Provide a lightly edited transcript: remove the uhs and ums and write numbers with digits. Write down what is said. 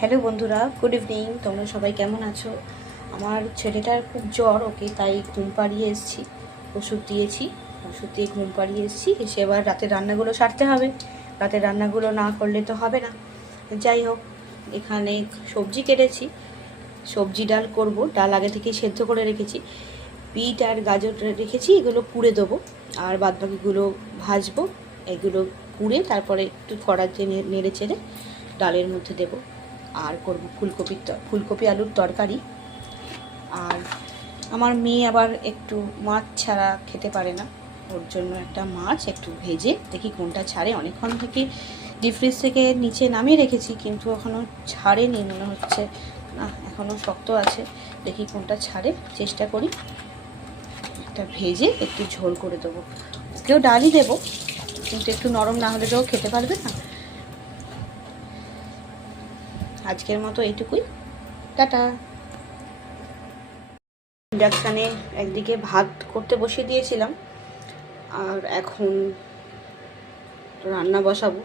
Hello বন্ধুরা, good evening. তোমরা সবাই কেমন আছো? আমার ছেলেটার খুব জ্বর, ওকে তাই ঘুম পাড়িয়ে এসেছি। ওষুধ দিয়েছি, ওষুধ দিয়ে ঘুম পাড়িয়ে এসেছি। এসে এবার রাতের রান্নাগুলো সারতে হবে। রাতের রান্নাগুলো না করলে তো হবে না। যাই হোক, এখানে সবজি কেটেছি, সবজি ডাল করব। ডাল আগে থেকেই সেদ্ধ করে রেখেছি। বিট আর গাজর রেখেছি, এগুলো কুড়ে দেবো। আর বাদবাকিগুলো ভাজবো। এগুলো কুড়ে তারপরে একটু কড়াইতে নেড়ে চেড়ে ডালের মধ্যে দেবো। আর করব ফুলকপি আলুর তরকারি। আর আমার মেয়ে আবার একটু মাছ ছাড়া খেতে পারে না, ওর জন্য একটা মাছ একটু ভেজে দেখি কোনটা ছাড়ে। অনেকক্ষণ থেকে ডিপ ফ্রিজ থেকে নিচে নামিয়ে রেখেছি, কিন্তু এখনও ছাড়েনি মনে হচ্ছে, না এখনও শক্ত আছে। দেখি কোনটা ছাড়ে, চেষ্টা করি। একটা ভেজে একটু ঝোল করে দেবো। কেউ ডালই দেবো, কিন্তু একটু নরম না হলে তো খেতে পারবে না। আজকের মতো এইটুকুই, টাটা। ইন্ডাকশানে একদিকে ভাত করতে বসিয়ে দিয়েছিলাম, আর এখন রান্না বসাবো।